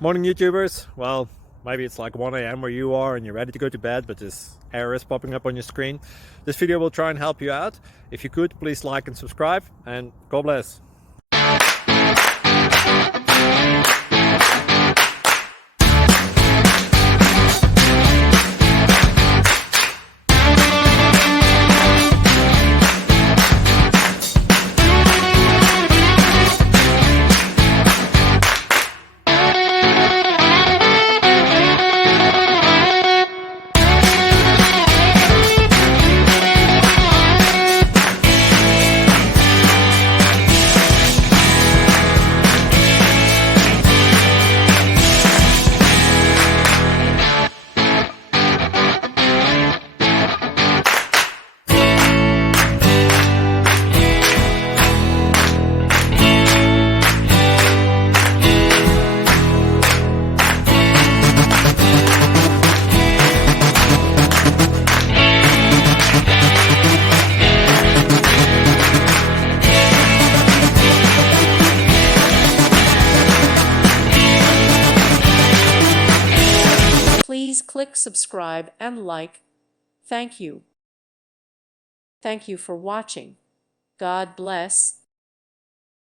Morning, YouTubers. Well, maybe it's like 1 a.m. where you are and you're ready to go to bed, but this error is popping up on your screen. This video will try and help you out. If you could, please like and subscribe, and God bless. Please click subscribe and like. Thank you. Thank you for watching. God bless.